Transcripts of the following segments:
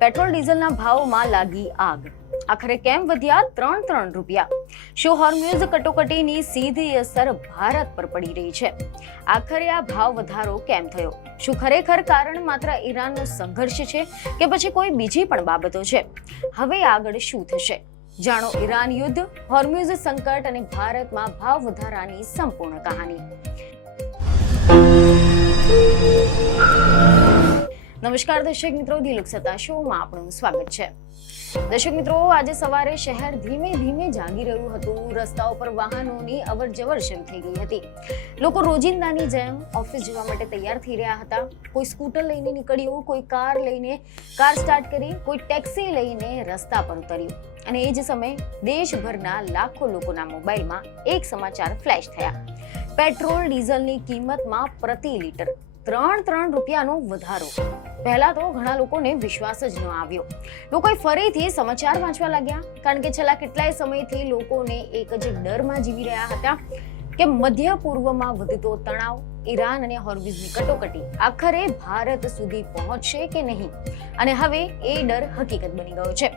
Petrol ડીઝલના ભાવમાં લાગી આગ. આખરે કેમ વધ્યા ત્રણ રૂપિયા? શું હોર્મ્યુઝ કટોકટીની સીધી અસર ભારત પર પડી રહી છે? આખરે આ ભાવ વધારો કેમ થયો? શું ખરેખર કારણ માત્ર ઈરાનનો સંઘર્ષ છે કે પછી કોઈ બીજી પણ બાબતો છે? હવે આગળ શું થશે? જાણો ઈરાન યુદ્ધ, હોર્મ્યુઝ સંકટ અને ભારતમાં ભાવ વધારાની સંપૂર્ણ કહાની. નમસ્કાર દર્શક મિત્રો, દિલુક સત્તા શોમાં આપનું સ્વાગત છે. દર્શક મિત્રો, આજે સવારે શહેર ધીમે ધીમે જાગી રહ્યું હતું. રસ્તાઓ પર વાહનોની અવર જવર શરૂ થઈ ગઈ હતી. લોકો રોજિંદાની જેમ ઓફિસ જવા માટે તૈયાર થઈ રહ્યા હતા. કોઈ સ્કૂટર લઈને નીકળ્યું, કોઈ કાર સ્ટાર્ટ કરી, કોઈ ટેક્સી લઈને રસ્તા પર ઉતર્યું. અને એ જ સમયે દેશભરના લાખો લોકોના મોબાઈલમાં એક સમાચાર ફ્લેશ થયા. પેટ્રોલ ડીઝલની કિંમતમાં પ્રતિ લીટર ત્રણ રૂપિયાનો વધારો. પહેલા તો ઘણા લોકોને વિશ્વાસ જ ન આવ્યો. લોકોએ ફરીથી સમાચાર વાંચવા લાગ્યા, કારણ કે છેલ્લા કેટલાય સમયથી લોકોને એક જ ડરમાં જીવી રહ્યા હતા કે મધ્ય પૂર્વમાં વધતો તણાવ, ઈરાન અને હોર્મ્યુઝની કટોકટી આખરે ભારત સુધી પહોંચશે કે નહીં. અને હવે એ ડર હકીકત બની ગયો છે.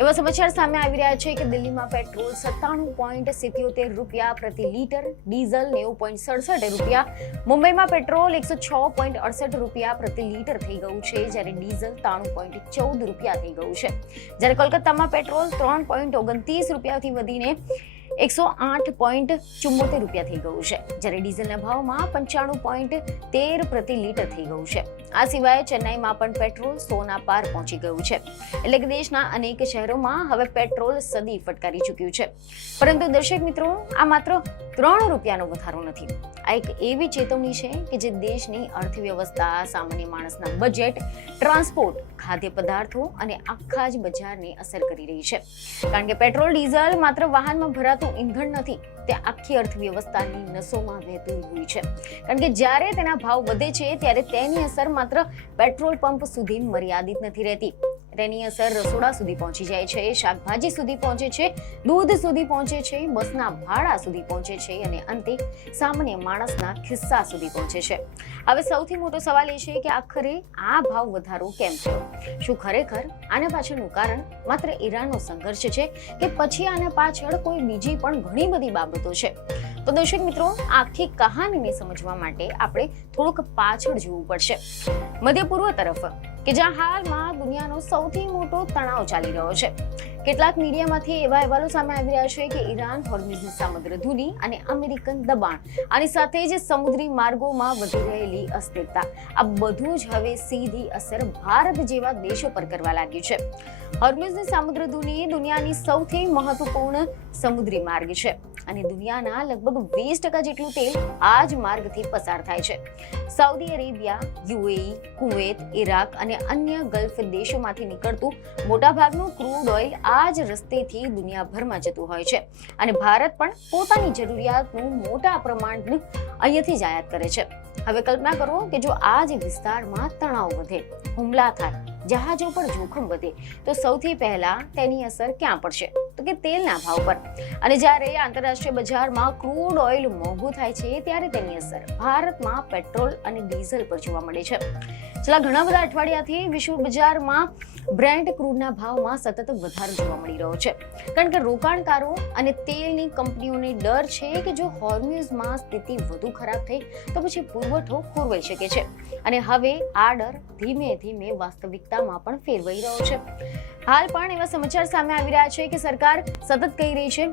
એવા સમાચાર સામે આવી રહ્યા છે કે દિલ્હીમાં પેટ્રોલ 97.77 રૂપિયા પ્રતિ લીટર, ડીઝલ 90.67 રૂપિયા, મુંબઈમાં પેટ્રોલ 106.68 રૂપિયા પ્રતિ લીટર થઈ ગયું છે, જ્યારે ડીઝલ 93.14 રૂપિયા થઈ ગયું છે. જ્યારે કોલકાતામાં પેટ્રોલ 3.29 રૂપિયાથી વધીને 108.74 રૂપિયા થઈ ગયું છે, જ્યારે ડીઝલના ભાવમાં 95.13 પ્રતિ લીટર થઈ ગયું છે. આ સિવાય ચેન્નાઈમાં પણ પેટ્રોલ 100 પાર પહોંચી ગયું છે. એટલે કે દેશના અનેક શહેરોમાં હવે પેટ્રોલ સદી ફટકારી ચૂક્યું છે. પરંતુ દર્શક મિત્રો, આ માત્ર 3 રૂપિયાનો વધારો નથી. આ એક એવી ચેતવણી છે કે જે દેશની અર્થવ્યવસ્થા, સામાન્ય માણસના બજેટ, ટ્રાન્સપોર્ટ, ખાદ્ય પદાર્થો અને આખા જ બજારને અસર કરી રહી છે. કારણ કે પેટ્રોલ ડીઝલ માત્ર વાહનમાં ભરાતું ઈંધણ નથી, તે આખી અર્થવ્યવસ્થાની નસોમાં વહેતું હોય છે. કારણ કે જ્યારે તેના ભાવ વધે છે ત્યારે તેની અસર માત્ર પેટ્રોલ પંપ સુધી મર્યાદિત નથી રહેતી. તેની અસર રસોડા સુધી પહોંચી જાય છે, શાકભાજી સુધી પહોંચે છે, દૂધ સુધી પહોંચે છે, બસના ભાડા સુધી પહોંચે છે અને અંતે સામાન્ય માણસના ખિસ્સા સુધી પહોંચે છે. હવે સૌથી મોટો સવાલ એ છે કે આખરે આ ભાવ વધારો કેમ થયો? શું ખરેખર આના પાછળનું કારણ માત્ર ઈરાનનો સંઘર્ષ છે કે પછી આના પાછળ કોઈ બીજી પણ ઘણી બધી બાબતો છે? તો દર્શક મિત્રો, આખી કહાનીને સમજવા માટે આપણે થોડુંક પાછળ જોવું પડશે, મધ્ય પૂર્વ તરફ, કે જ્યાં હાલમાં દુનિયાનો સૌથી મોટો તણાવ ચાલી રહ્યો છે. કેટલાક મીડિયામાંથી એવા અહેવાલો સામે આવી રહ્યા છે કે ઈરાન, હોર્મ્યુઝની સામુદ્રધુની અને અમેરિકન દબાણ, આની સાથે જ સમુદ્રી માર્ગોમાં વધી રહેલી અસ્થિરતા, આ બધું જ હવે સીધી અસર ભારત જેવા દેશો પર કરવા લાગ્યું છે. હોર્મ્યુઝની સામુદ્રધુની દુનિયાની સૌથી મહત્વપૂર્ણ સમુદ્રી માર્ગ છે અને દુનિયાના લગભગ 20% જેટલું તેલ આ જ માર્ગથી પસાર થાય છે. Saudi Arabia, UAE, Kuwait, Iraq અને અન્ય ગલ્ફ દેશોમાંથી નીકળતું મોટાભાગનું ક્રૂડ ઓઇલ આ જ રસ્તેથી દુનિયાભરમાં જતું હોય છે અને ભારત પણ પોતાની જરૂરિયાતનું મોટા પ્રમાણનું અહીંયાથી જ આયાત કરે છે. હવે કલ્પના કરો કે જો આ જ વિસ્તારમાં તણાવ વધે, હુમલા થાય, જહાજો પર જોખમ વધે, તો સૌથી પહેલા તેની અસર ક્યાં પડશે? તો કે તેલના ભાવ પર. અને જ્યારે આંતરરાષ્ટ્રીય બજારમાં ક્રૂડ ઓઇલ મોંઘું થાય છે ત્યારે તેની અસર ભારતમાં પેટ્રોલ અને ડીઝલ પર જોવા મળે છે. છેલ્લા ઘણા બધા અઠવાડિયાથી વિશ્વ બજારમાં બ્રેન્ટ ક્રૂડના ભાવમાં સતત વધારો જોવા મળી રહ્યો છે. કારણ કે રોકાણકારો અને તેલની કંપનીઓને ડર છે કે જો હોર્મ્યુઝમાં સ્થિતિ વધુ ખરાબ થઈ તો પછી પુરવઠો ખોરવાઈ શકે છે. અને હવે આ ડર ધીમે ધીમે વાસ્તવિકતામાં પણ ફેરવાઈ રહ્યો છે. હાલ પણ એવા સમાચાર સામે આવી રહ્યા છે કે સરકાર સતત કહી રહી છે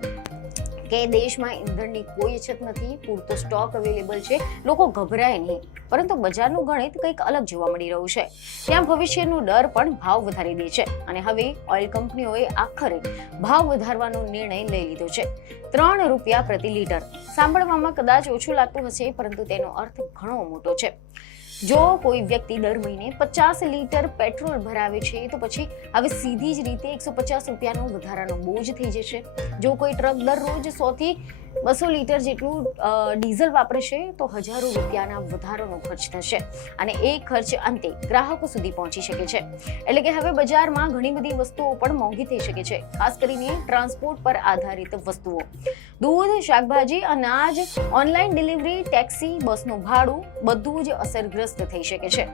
કે દેશમાં ઈંધણની કોઈ અછત નથી, પૂરતો સ્ટોક અવેલેબલ છે, લોકો ગભરાય નહીં. પરંતુ બજારનું ગણિત કંઈક અલગ જોવા મળી રહ્યું છે. ત્યાં ભવિષ્યનો ડર પણ ભાવ વધારી દે છે અને હવે ઓઇલ કંપનીઓએ આખરે ભાવ વધારવાનો નિર્ણય લઈ લીધો છે. 3 રૂપિયા પ્રતિ લીટર. સાંભળવામાં કદાચ ઓછું લાગતું હશે, પરંતુ તેનો અર્થ ઘણો મોટો છે. જો કોઈ વ્યક્તિ દર મહિને 50 લીટર પેટ્રોલ ભરાવે છે તો પછી હવે સીધી જ રીતે 150 રૂપિયાનો વધારાનો બોજ થઈ જશે. જો કોઈ ટ્રક દરરોજ 100 થી 200 લીટર જેટલું ડીઝલ વાપરે છે તો હજારો રૂપિયાના વધારાનો ખર્ચ થશે અને એ ખર્ચ અંતે ગ્રાહકો સુધી પહોંચી શકે છે. એટલે કે હવે બજારમાં ઘણી બધી વસ્તુઓ પણ મોંઘી થઈ શકે છે, ખાસ કરીને ટ્રાન્સપોર્ટ પર આધારિત વસ્તુઓ. દૂધ, શાકભાજી, અનાજ, ઓનલાઈન ડિલિવરી, ટેક્સી, બસનું ભાડું બધું જ અસરગ્રસ્ત અસરગ્રસ્ત થઈ શકે છે.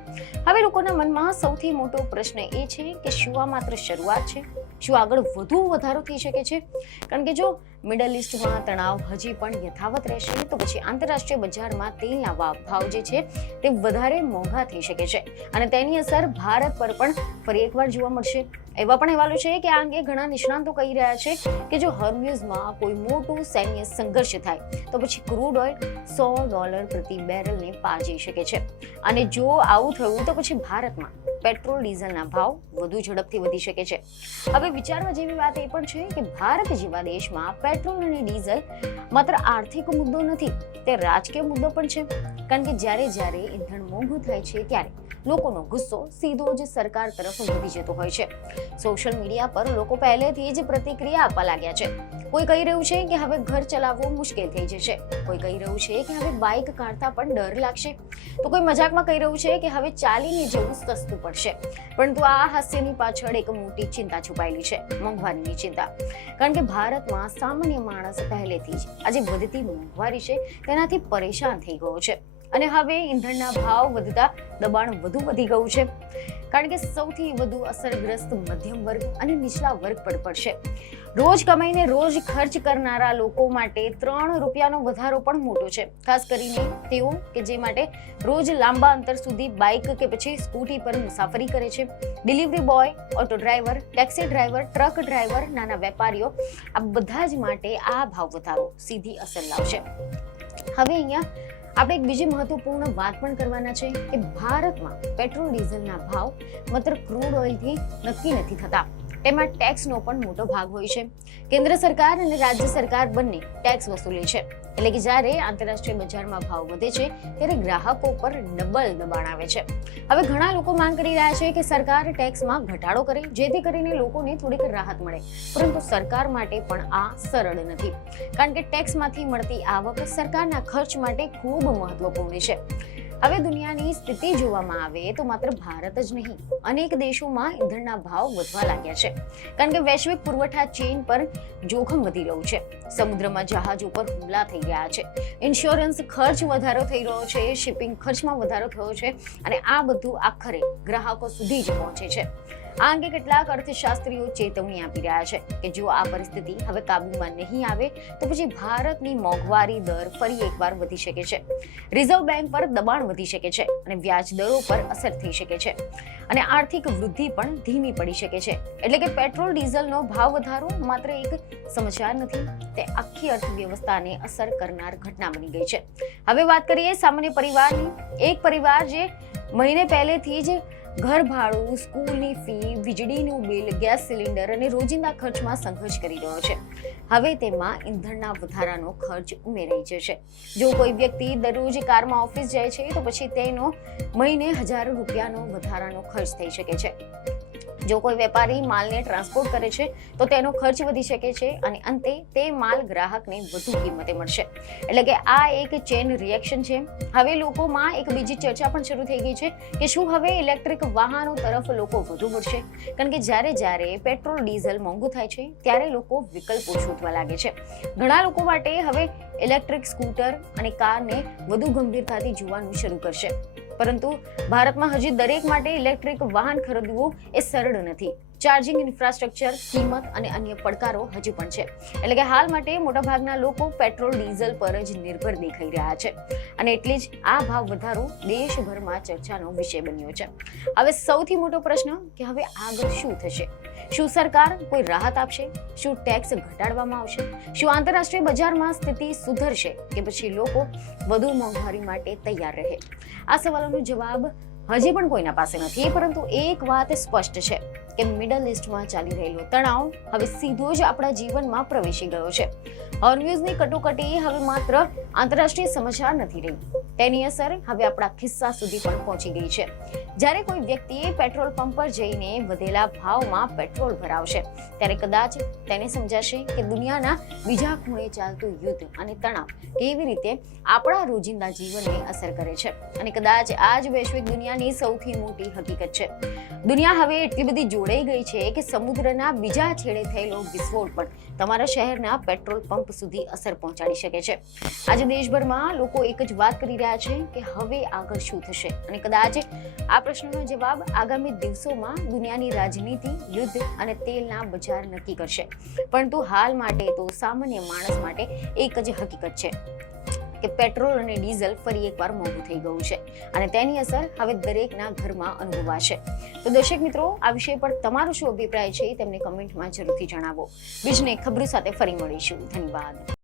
હવે લોકોના મનમાં સૌથી મોટો પ્રશ્ન એ છે કે શું આ માત્ર શરૂઆત છે? શું આગળ વધુ વધારો થઈ શકે છે? કારણ કે જો મિડલ ઇસ્ટમાં તણાવ હજી પણ યથાવત રહેશે તો પછી આંતરરાષ્ટ્રીય બજારમાં તેલના ભાવ જે છે તે વધારે મોંઘા થઈ શકે છે અને તેની અસર ભારત પર પણ ફરી એકવાર જોવા મળશે. એવા પણ અહેવાલો છે કે આ અંગે ઘણા નિષ્ણાંતો કહી રહ્યા છે કે જો હોર્મ્યુઝમાં કોઈ મોટું સૈન્ય સંઘર્ષ થાય તો પછી ક્રૂડ ઓઇલ $100 પ્રતિ બેરલને પાર જઈ શકે છે અને જો આવું થયું તો પછી ભારતમાં પેટ્રોલ ડીઝલના ભાવ વધુ ઝડપથી વધી શકે છે. હવે વિચારવા જેવી વાત એ પણ છે કે ભારત જેવા દેશમાં પેટ્રોલ અને ડીઝલ માત્ર આર્થિક મુદ્દો નથી, તે રાજકીય મુદ્દો પણ છે. કારણ કે જ્યારે ઈંધણ મોંઘું થાય છે ત્યારે લોકોનો ગુસ્સો સીધો જ સરકાર તરફ વધી જતો હોય છે. સોશિયલ મીડિયા પર લોકો પહેલેથી જ પ્રતિક્રિયા આપવા લાગ્યા છે. કોઈ કહી રહ્યું છે કે હવે ઘર ચલાવવું મુશ્કેલ થઈ જશે, કોઈ કહી રહ્યું છે કે હવે બાઇક કાઢતા પણ ડર લાગશે, તો કોઈ મજાકમાં કહી રહ્યું છે કે હવે ચાલીને જવું સસ્તું પડશે. પરંતુ આ હાસ્યની પાછળ એક મોટી ચિંતા છુપાયેલી છે, મોંઘવારીની ચિંતા. કારણ કે ભારતમાં સામાન્ય માણસ પહેલેથી જ આજે વધતી મોંઘવારી છે તેનાથી પરેશાન થઈ ગયો છે અને હવે ઈંધણના ભાવ વધતા દબાણ વધુ વધી ગયું છે. કારણ કે સૌથી વધુ અસરગ્રસ્ત મધ્યમ વર્ગ અને નીચલા વર્ગ પર પડશે. રોજ કમાઈને રોજ ખર્ચ કરનારા લોકો માટે ₹3 વધારો પણ મોટો છે, ખાસ કરીને તેઓ કે જે માટે રોજ લાંબા અંતર સુધી બાઇક કે પછી સ્કૂટી પર મુસાફરી કરે છે. Delivery boy, auto driver, taxi driver, truck driver, નાના વેપારીઓ, આ બધા જ માટે આ ભાવ વધારો સીધી અસર લાવશે. હવે અહીંયા આપણે એક બીજી મહત્વપૂર્ણ વાત પણ કરવાના છે કે ભારતમાં પેટ્રોલ ડીઝલના ભાવ માત્ર ક્રૂડ ઓઇલથી નક્કી નથી થતા, તેમાં ટેક્સનો પણ મોટો ભાગ હોય છે. કેન્દ્ર સરકાર અને રાજ્ય સરકાર બંને ટેક્સ વસૂલે છે. એટલે કે જ્યારે આંતરરાષ્ટ્રીય બજારમાં ભાવ વધે છે ત્યારે ગ્રાહકો પર ડબલ દબાણ આવે છે. હવે ઘણા લોકો માંગ કરી રહ્યા છે કે સરકાર ટેક્સમાં ઘટાડો કરે જેથી કરીને લોકોને થોડીક રાહત મળે, પરંતુ સરકાર માટે પણ આ સરળ નથી. કારણ કે ટેક્સમાંથી મળતી આવક સરકારના ખર્ચ માટે ખૂબ મહત્વપૂર્ણ છે. હવે દુનિયાની સ્થિતિ જોવામાં આવે તો માત્ર ભારત જ નહીં, અનેક દેશોમાં ઈંધણના ભાવ વધવા લાગ્યા છે. કારણ કે વૈશ્વિક પુરવઠા ચેઇન પર જોખમ વધી રહ્યું છે. સમુદ્રમાં જહાજો પર હુમલા થઈ રહ્યા છે, ઇન્સ્યોરન્સ ખર્ચ વધારો થઈ રહ્યો છે, શિપિંગ ખર્ચમાં વધારો થયો છે અને આ બધું આખરે ગ્રાહકો સુધી જ પહોંચે છે. આ અંગે કેટલાક અર્થશાસ્ત્રીઓ ચેતવણી આપી રહ્યા છે કે જો આ પરિસ્થિતિ હવે કાબૂમાં નહીં આવે તો પછી ભારતની મોંઘવારી દર ફરી એકવાર વધી શકે છે. રિઝર્વ બેંક પર દબાણ વધી શકે છે અને વ્યાજ દરો પર અસર થઈ શકે છે અને આર્થિક વૃદ્ધિ પણ ધીમી પડી શકે છે. એટલે કે પેટ્રોલ ડીઝલનો ભાવ વધારો માત્ર એક સમાચાર નથી, તે આખી અર્થવ્યવસ્થાને અસર કરનાર ઘટના બની ગઈ છે. હવે વાત કરીએ સામાન્ય પરિવારની. એક પરિવાર જે મહિને પહેલેથી જ ઘર ભાડું, સ્કૂલની ફી, વીજળીનું બિલ, ગેસ સિલિન્ડર અને રોજિંદા ખર્ચમાં સંઘર્ષ કરી રહ્યો છે, હવે તેમાં ઈંધણના વધારાનો ખર્ચ ઉમેરાઈ જશે. જો કોઈ વ્યક્તિ દરરોજ કારમાં ઓફિસ જાય છે તો પછી તેનો મહિને ₹1000નો વધારાનો ખર્ચ થઈ શકે છે. જો કોઈ વેપારી માલને ટ્રાન્સપોર્ટ કરે છે તો તેનો ખર્ચ વધી શકે છે અને અંતે તે માલ ગ્રાહકને વધુ કિંમતે મળશે. એટલે કે આ એક ચેન રિએક્શન છે. હવે લોકોમાં એક બીજી ચર્ચા પણ શરૂ થઈ ગઈ છે કે શું હવે ઇલેક્ટ્રિક વાહનો તરફ લોકો વધુ વળશે? કારણ કે જ્યારે પેટ્રોલ ડીઝલ મોંઘું થાય છે ત્યારે લોકો વિકલ્પો શોધવા લાગે છે. ઘણા લોકો માટે હવે ઇલેક્ટ્રિક સ્કૂટર અને કારને વધુ ગંભીરતાથી જોવાનું શરૂ કરશે. પરંતુ ભારતમાં હજી દરેક માટે ઇલેક્ટ્રિક વાહન ખરીદવું એ સરળ નથી. ચાર્જિંગ ઇન્ફ્રાસ્ટ્રક્ચર, કિંમત અને અન્ય પડકારો હજી પણ છે. એટલે કે હાલ માટે મોટાભાગના લોકો પેટ્રોલ ડીઝલ પર જ નિર્ભર દેખાઈ રહ્યા છે અને એટલે જ આ ભાવ વધારો દેશભરમાં ચર્ચાનો વિષય બન્યો છે. હવે સૌથી મોટો પ્રશ્ન કે હવે આગળ શું થશે? શું સરકાર કોઈ રાહત આપશે? શું ટેક્સ ઘટાડવામાં આવશે? શું આંતરરાષ્ટ્રીય બજારમાં સ્થિતિ સુધરશે કે પછી લોકો વધુ મોંઘવારી માટે તૈયાર રહે? આ સવાલોનો જવાબ હજી પણ કોઈના પાસે નથી, પરંતુ એક વાત સ્પષ્ટ છે કે મિડલ ઇસ્ટમાં ચાલી રહેલો તણાવ હવે સીધો જ આપણા જીવનમાં પ્રવેશી ગયો છે. હોર્મ્યુઝની કટોકટી હવે માત્ર આંતરરાષ્ટ્રીય સમાચાર નથી રહી, તેની અસર હવે આપણા ખિસ્સા સુધી પણ પહોંચી ગઈ છે. જ્યારે કોઈ વ્યક્તિ પેટ્રોલ પંપ પર જઈને વધેલા ભાવમાં પેટ્રોલ ભરાવશે ત્યારે કદાચ તેને સમજાશે કે દુનિયાના બીજા ખૂણે ચાલતું યુદ્ધ અને તણાવ કેવી રીતે આપણા રોજિંદા જીવનને અસર કરે છે અને કદાચ આ જ વૈશ્વિક દુનિયા દુનિયાની સૌથી મોટી હકીકત છે. દુનિયા હવે એટલી બધી જોડાઈ ગઈ છે કે સમુદ્રના બીજા છેડે થયેલો વિસ્ફોટ પણ તમારા શહેરના પેટ્રોલ પંપ સુધી અસર પહોંચાડી શકે છે. આજે દેશભરમાં લોકો એક જ વાત કરી રહ્યા છે કે હવે આગળ શું થશે, અને કદાચ આ પ્રશ્નનો જવાબ આગામી દિવસોમાં દુનિયાની રાજનીતિ, યુદ્ધ અને તેલના બજાર નક્કી કરશે. પરંતુ હાલ માટે તો સામાન્ય માણસ માટે એક જ હકીકત છે કે પેટ્રોલ અને ડીઝલ ફરી એકવાર મોંઘું થઈ ગયું છે, અને તેની અસર હવે દરેકના ઘરમાં અનુભવાશે. તો દર્શક મિત્રો, આ વિષય પર તમારો શું અભિપ્રાય છે તેમને કમેન્ટમાં જરૂરથી જણાવો. બીજને ખબરો સાથે ફરી મળીશું. ધન્યવાદ.